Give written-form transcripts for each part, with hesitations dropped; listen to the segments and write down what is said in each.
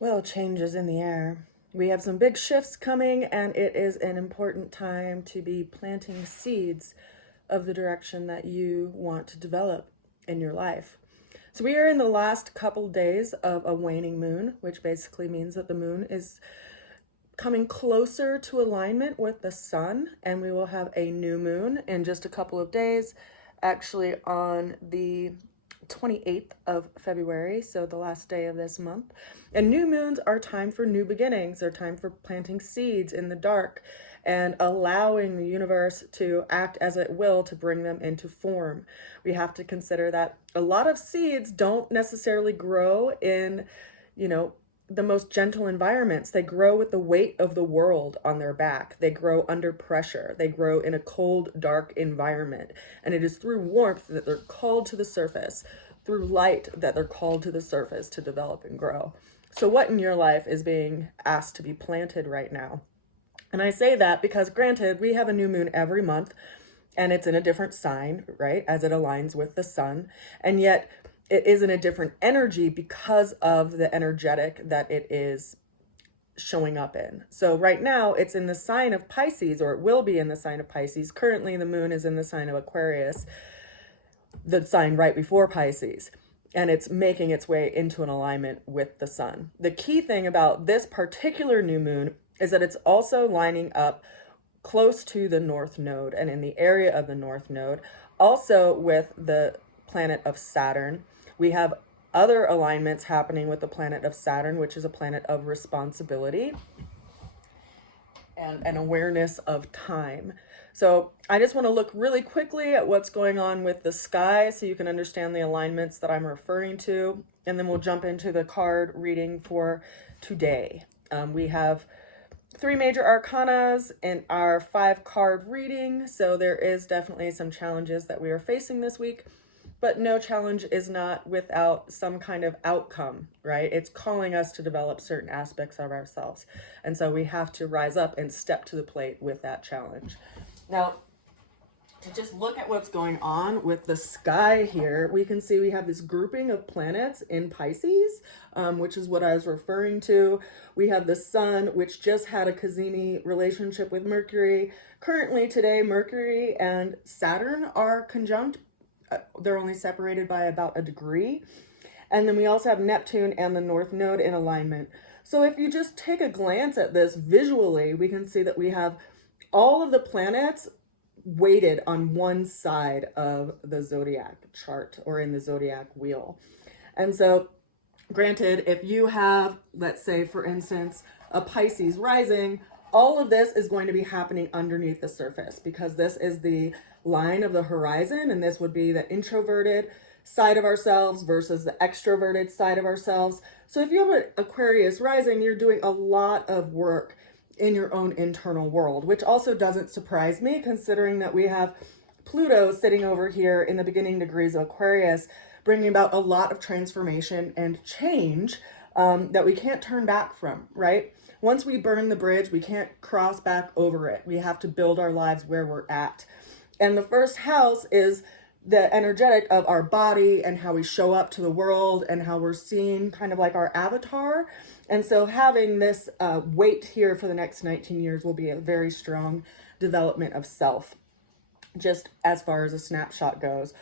Well, change is in the air. We have some big shifts coming, and it is an important time to be planting seeds of the direction that you want to develop in your life. So, we are in the last couple days of a waning moon, which basically means that the moon is coming closer to alignment with the sun, and we will have a new moon in just a couple of days, actually on the 28th of February, so the last day of this month. And new moons are time for new beginnings. They're time for planting seeds in the dark and allowing the universe to act as it will to bring them into form. We have to consider that a lot of seeds don't necessarily grow in, the most gentle environments. They grow with the weight of the world on their back. They grow under pressure. They grow in a cold, dark environment. And it is through warmth that they're called to the surface, through light that they're called to the surface to develop and grow. So what in your life is being asked to be planted right now? And I say that because, granted, we have a new moon every month, and it's in a different sign, right, as it aligns with the sun. And yet it is in a different energy because of the energetic that it is showing up in. So right now it's in the sign of Pisces, or it will be in the sign of Pisces. Currently the moon is in the sign of Aquarius, the sign right before Pisces, and it's making its way into an alignment with the sun. The key thing about this particular new moon is that it's also lining up close to the North Node and in the area of the North Node, also with the planet of Saturn. We have other alignments happening with the planet of Saturn, which is a planet of responsibility and an awareness of time. So I just want to look really quickly at what's going on with the sky so you can understand the alignments that I'm referring to, and then we'll jump into the card reading for today. We have 3 major arcanas in our 5-card reading, so there is definitely some challenges that we are facing this week, but no challenge is not without some kind of outcome, right? It's calling us to develop certain aspects of ourselves, and so we have to rise up and step to the plate with that challenge. Now, to just look at what's going on with the sky here, we can see we have this grouping of planets in Pisces, which is what I was referring to. We have the sun, which just had a Cazimi relationship with Mercury. Currently today, Mercury and Saturn are conjunct. They're only separated by about a degree. And then we also have Neptune and the North Node in alignment. So if you just take a glance at this visually, we can see that we have all of the planets weighted on one side of the zodiac chart or in the zodiac wheel. And so granted, if you have, let's say for instance, a Pisces rising, all of this is going to be happening underneath the surface because this is the line of the horizon, and this would be the introverted side of ourselves versus the extroverted side of ourselves. So if you have an Aquarius rising, you're doing a lot of work in your own internal world, which also doesn't surprise me considering that we have Pluto sitting over here in the beginning degrees of Aquarius, bringing about a lot of transformation and change that we can't turn back from, right? Once we burn the bridge, we can't cross back over it. We have to build our lives where we're at. And the first house is the energetic of our body and how we show up to the world and how we're seen, kind of like our avatar. And so having this weight here for the next 19 years will be a very strong development of self, just as far as a snapshot goes.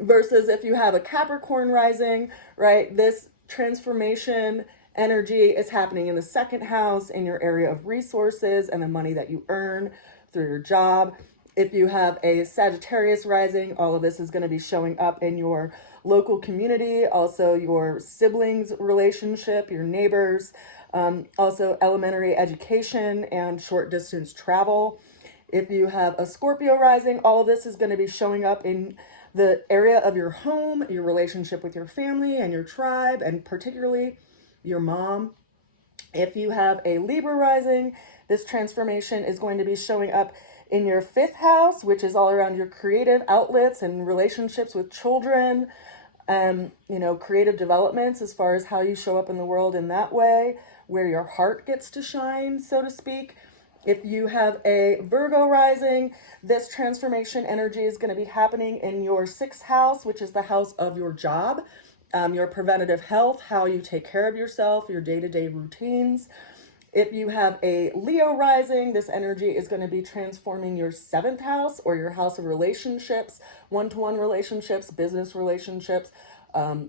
Versus if you have a Capricorn rising, right, this transformation energy is happening in the 2nd house in your area of resources and the money that you earn through your job. If you have a Sagittarius rising, all of this is going to be showing up in your local community, also your siblings relationship, your neighbors, also elementary education and short distance travel. If you have a Scorpio rising, all of this is going to be showing up in the area of your home, your relationship with your family and your tribe, and particularly your mom. If you have a Libra rising, this transformation is going to be showing up in your 5th house, which is all around your creative outlets and relationships with children, creative developments as far as how you show up in the world in that way, where your heart gets to shine, so to speak. If you have a Virgo rising, this transformation energy is going to be happening in your 6th house, which is the house of your job. your preventative health, how you take care of yourself, your day-to-day routines. If you have a Leo rising, this energy is going to be transforming your 7th house or your house of relationships, one-to-one relationships, business relationships,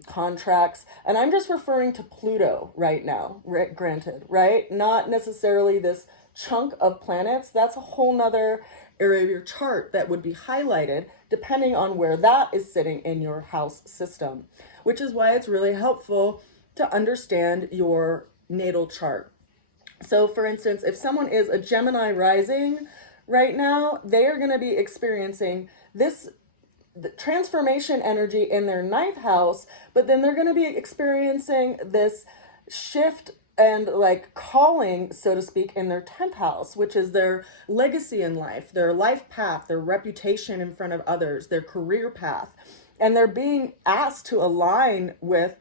contracts. And I'm just referring to Pluto right now, granted, right? Not necessarily this chunk of planets. That's a whole nother area of your chart that would be highlighted depending on where that is sitting in your house system, which is why it's really helpful to understand your natal chart. So for instance, if someone is a Gemini rising right now, they are going to be experiencing this transformation energy in their 9th house, but then they're going to be experiencing this shift and like calling, so to speak, in their 10th house, which is their legacy in life, their life path, their reputation in front of others, their career path. And they're being asked to align with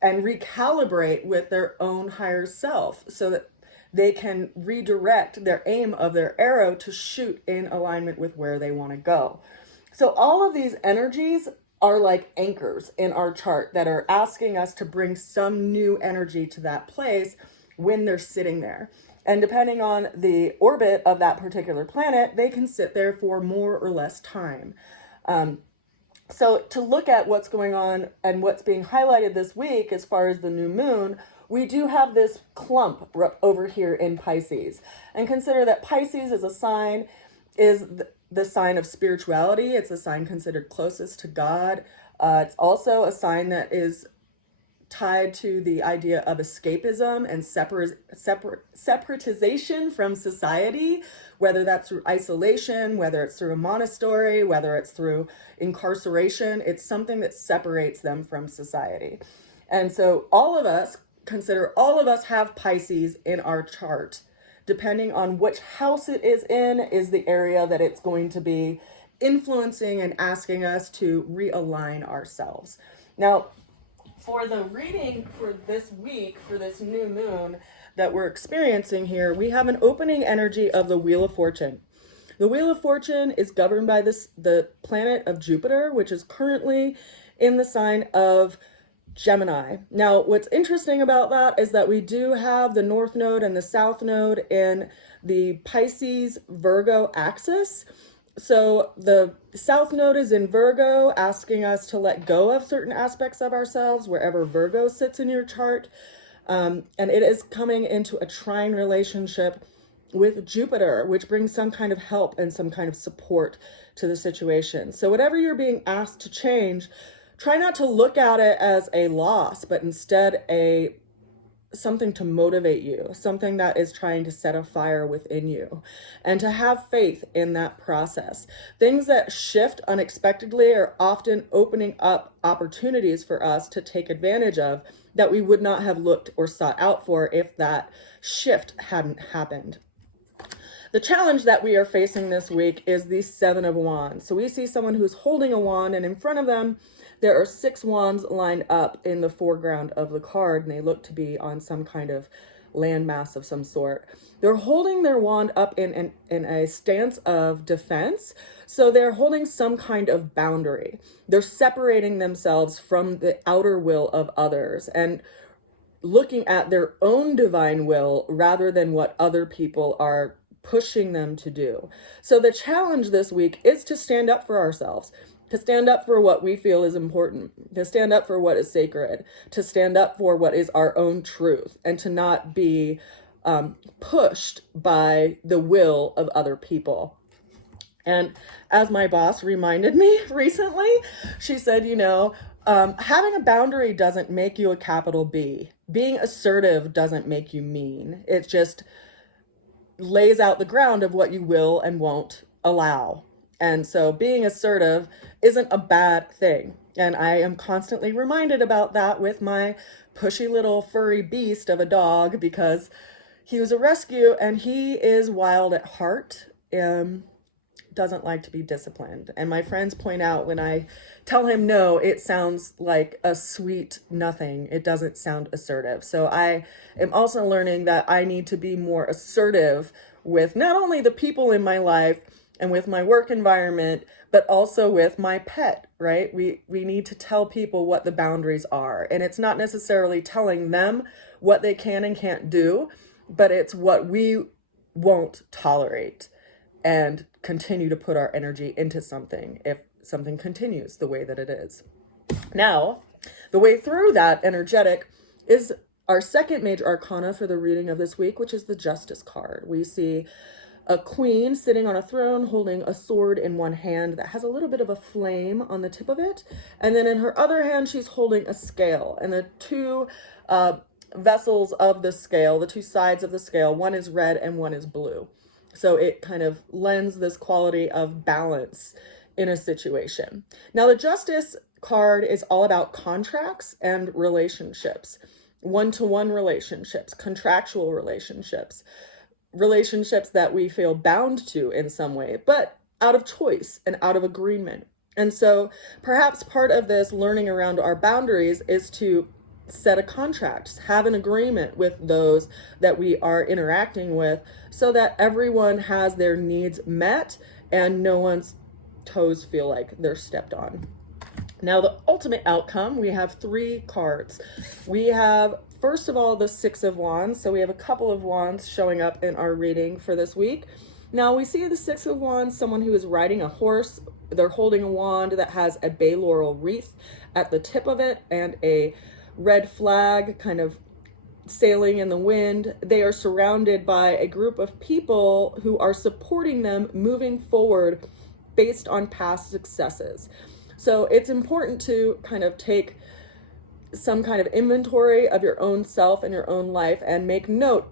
and recalibrate with their own higher self so that they can redirect their aim of their arrow to shoot in alignment with where they want to go. So all of these energies are like anchors in our chart that are asking us to bring some new energy to that place when they're sitting there. And depending on the orbit of that particular planet, they can sit there for more or less time. So to look at what's going on and what's being highlighted this week as far as the new moon, we do have this clump over here in Pisces. And consider that Pisces is a sign, is the sign of spirituality. It's a sign considered closest to God. It's also a sign that is tied to the idea of escapism and separatization from society, whether that's through isolation, whether it's through a monastery, whether it's through incarceration. It's something that separates them from society. And so all of us have Pisces in our chart. Depending on which house it is in is the area that it's going to be influencing and asking us to realign ourselves. Now, for the reading for this week, for this new moon that we're experiencing here, we have an opening energy of the Wheel of Fortune. The Wheel of Fortune is governed by the planet of Jupiter, which is currently in the sign of Gemini. Now, what's interesting about that is that we do have the North Node and the South Node in the Pisces Virgo axis. So the South Node is in Virgo, asking us to let go of certain aspects of ourselves, wherever Virgo sits in your chart. And it is coming into a trine relationship with Jupiter, which brings some kind of help and some kind of support to the situation. So whatever you're being asked to change, try not to look at it as a loss, but instead something to motivate you, something that is trying to set a fire within you, and to have faith in that process. Things that shift unexpectedly are often opening up opportunities for us to take advantage of that we would not have looked or sought out for if that shift hadn't happened. The challenge that we are facing this week is the 7 of Wands. So we see someone who's holding a wand, and in front of them, there are 6 wands lined up in the foreground of the card, and they look to be on some kind of landmass of some sort. They're holding their wand up in a stance of defense, so they're holding some kind of boundary. They're separating themselves from the outer will of others and looking at their own divine will rather than what other people are pushing them to do. So the challenge this week is to stand up for ourselves, to stand up for what we feel is important, to stand up for what is sacred, to stand up for what is our own truth, and to not be pushed by the will of other people. And as my boss reminded me recently, she said, having a boundary doesn't make you a capital B. Being assertive doesn't make you mean. It just lays out the ground of what you will and won't allow. And so being assertive isn't a bad thing. And I am constantly reminded about that with my pushy little furry beast of a dog, because he was a rescue and he is wild at heart and doesn't like to be disciplined. And my friends point out when I tell him no, it sounds like a sweet nothing. It doesn't sound assertive. So I am also learning that I need to be more assertive with not only the people in my life and with my work environment, but also with my pet, right? We need to tell people what the boundaries are. And it's not necessarily telling them what they can and can't do, but it's what we won't tolerate and continue to put our energy into something if something continues the way that it is. Now, the way through that energetic is our second major arcana for the reading of this week, which is the Justice card. We see a queen sitting on a throne holding a sword in one hand that has a little bit of a flame on the tip of it. And then in her other hand, she's holding a scale. And the two vessels of the scale, the two sides of the scale, one is red and one is blue. So it kind of lends this quality of balance in a situation. Now, the Justice card is all about contracts and relationships, one-to-one relationships, contractual relationships, relationships that we feel bound to in some way, but out of choice and out of agreement. And so perhaps part of this learning around our boundaries is to set a contract, have an agreement with those that we are interacting with so that everyone has their needs met and no one's toes feel like they're stepped on. Now, the ultimate outcome, we have three cards. We have, first of all, the Six of Wands. So we have a couple of wands showing up in our reading for this week. Now, we see the Six of Wands, someone who is riding a horse. They're holding a wand that has a bay laurel wreath at the tip of it and a red flag kind of sailing in the wind. They are surrounded by a group of people who are supporting them moving forward based on past successes. So it's important to kind of take some kind of inventory of your own self and your own life and make note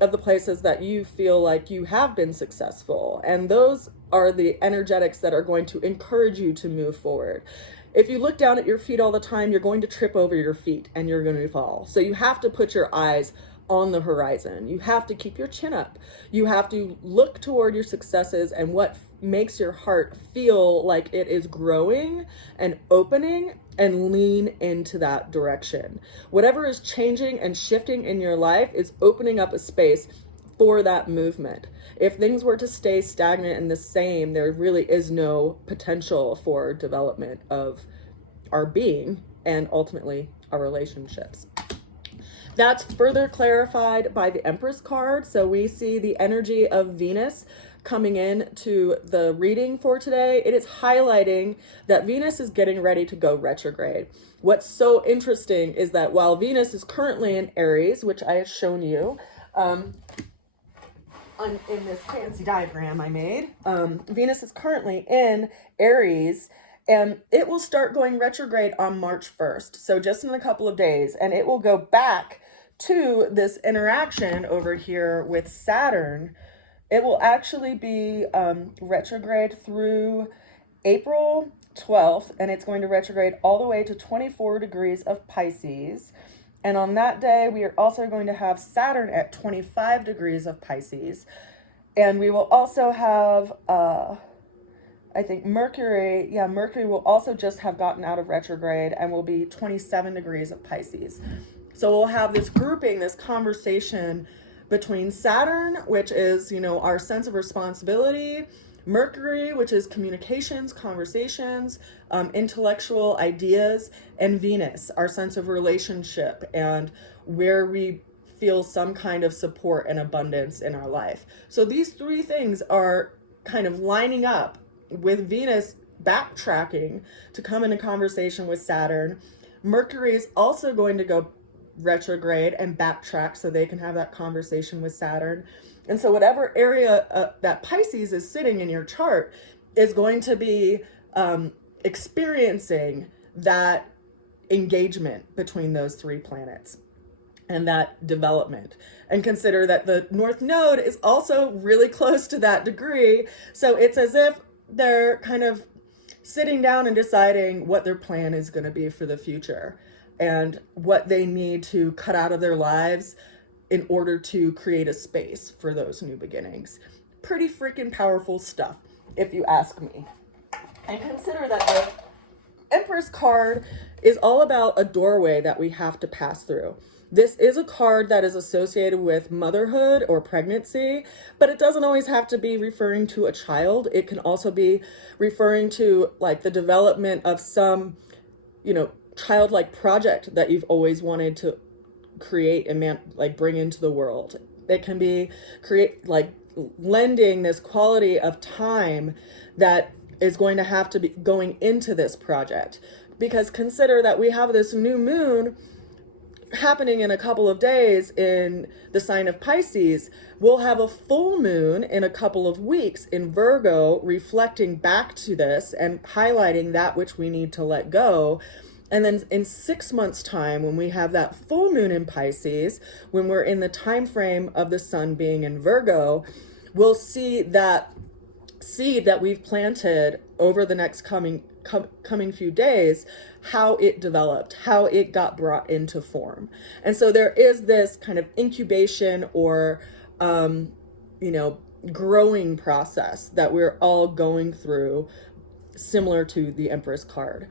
of the places that you feel like you have been successful. And those are the energetics that are going to encourage you to move forward. If you look down at your feet all the time, you're going to trip over your feet and you're going to fall. So you have to put your eyes on the horizon. You have to keep your chin up. You have to look toward your successes and what makes your heart feel like it is growing and opening, and lean into that direction. Whatever is changing and shifting in your life is opening up a space for that movement. If things were to stay stagnant and the same, there really is no potential for development of our being and ultimately our relationships. That's further clarified by the Empress card. So we see the energy of Venus coming in to the reading for today. It is highlighting that Venus is getting ready to go retrograde. What's so interesting is that while Venus is currently in Aries, which I have shown you in this fancy diagram I made, Venus is currently in Aries, and it will start going retrograde on March 1st. So just in a couple of days, and it will go back to this interaction over here with Saturn. It will actually be retrograde through April 12th, and it's going to retrograde all the way to 24 degrees of Pisces. And on that day, we are also going to have Saturn at 25 degrees of Pisces. And we will also have, I think Mercury will also just have gotten out of retrograde and will be 27 degrees of Pisces. So we'll have this grouping, this conversation between Saturn, which is, our sense of responsibility, Mercury, which is communications, conversations, intellectual ideas, and Venus, our sense of relationship and where we feel some kind of support and abundance in our life. So these three things are kind of lining up with Venus backtracking to come into conversation with Saturn. Mercury is also going to go retrograde and backtrack so they can have that conversation with Saturn. And so whatever area that Pisces is sitting in your chart is going to be experiencing that engagement between those three planets and that development. And consider that the North Node is also really close to that degree. So it's as if they're kind of sitting down and deciding what their plan is going to be for the future and what they need to cut out of their lives in order to create a space for those new beginnings. Pretty freaking powerful stuff, if you ask me. And consider that the Empress card is all about a doorway that we have to pass through. This is a card that is associated with motherhood or pregnancy, but it doesn't always have to be referring to a child. It can also be referring to like the development of some, childlike project that you've always wanted to create and bring into the world. It can be lending this quality of time that is going to have to be going into this project, because consider that we have this new moon happening in a couple of days in the sign of Pisces. We'll have a full moon in a couple of weeks in Virgo, reflecting back to this and highlighting that which we need to let go. And then in 6 months' time, when we have that full moon in Pisces, when we're in the time frame of the sun being in Virgo, we'll see that seed that we've planted over the next coming few days, how it developed, how it got brought into form. And so there is this kind of incubation or, growing process that we're all going through, similar to the Empress card.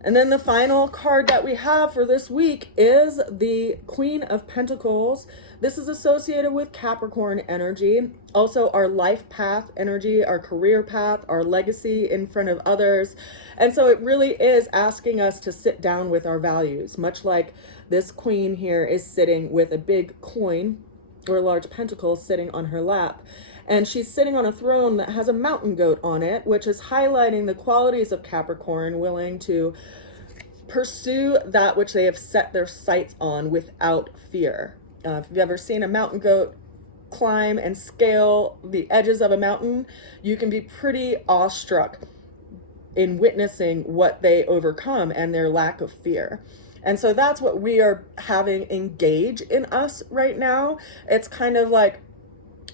And then the final card that we have for this week is the Queen of Pentacles. This is associated with Capricorn energy, also our life path energy, our career path, our legacy in front of others. And so it really is asking us to sit down with our values, much like this queen here is sitting with a big coin or a large pentacle sitting on her lap. And she's sitting on a throne that has a mountain goat on it, which is highlighting the qualities of Capricorn, willing to pursue that which they have set their sights on without fear. If you've ever seen a mountain goat climb and scale the edges of a mountain, you can be pretty awestruck in witnessing what they overcome and their lack of fear. And so that's what we are having engage in us right now. It's kind of like,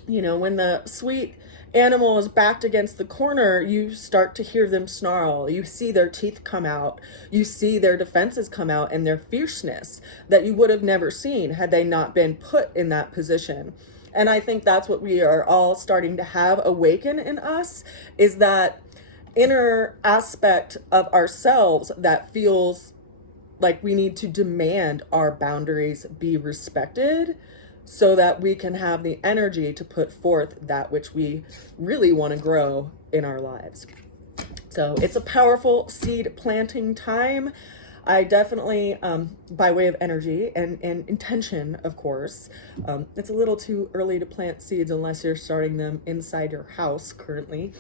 when the sweet animal is backed against the corner, you start to hear them snarl. You see their teeth come out. You see their defenses come out and their fierceness that you would have never seen had they not been put in that position. And I think that's what we are all starting to have awaken in us, is that inner aspect of ourselves that feels like we need to demand our boundaries be respected, so that we can have the energy to put forth that which we really want to grow in our lives. So it's a powerful seed planting time. I definitely, by way of energy and intention, of course, it's a little too early to plant seeds unless you're starting them inside your house currently.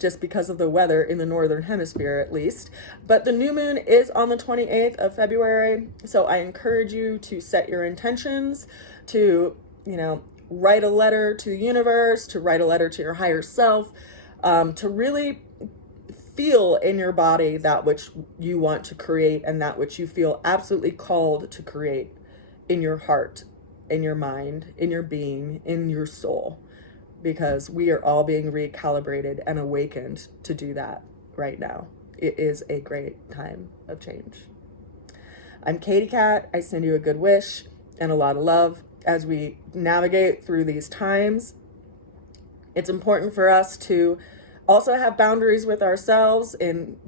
Just because of the weather in the northern hemisphere, at least. But the new moon is on the 28th of February, so I encourage you to set your intentions, to write a letter to the universe, to write a letter to your higher self, to really feel in your body that which you want to create and that which you feel absolutely called to create in your heart, in your mind, in your being, in your soul. Because we are all being recalibrated and awakened to do that right now. It is a great time of change. I'm Katie Cat. I send you a good wish and a lot of love as we navigate through these times. It's important for us to also have boundaries with ourselves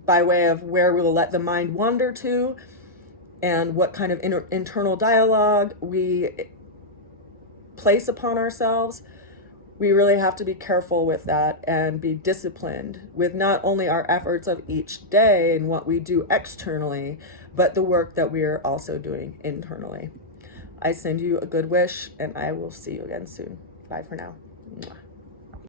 by way of where we will let the mind wander to and what kind of internal dialogue we place upon ourselves. We really have to be careful with that and be disciplined with not only our efforts of each day and what we do externally, but the work that we are also doing internally. I send you a good wish, and I will see you again soon. Bye for now. Mwah.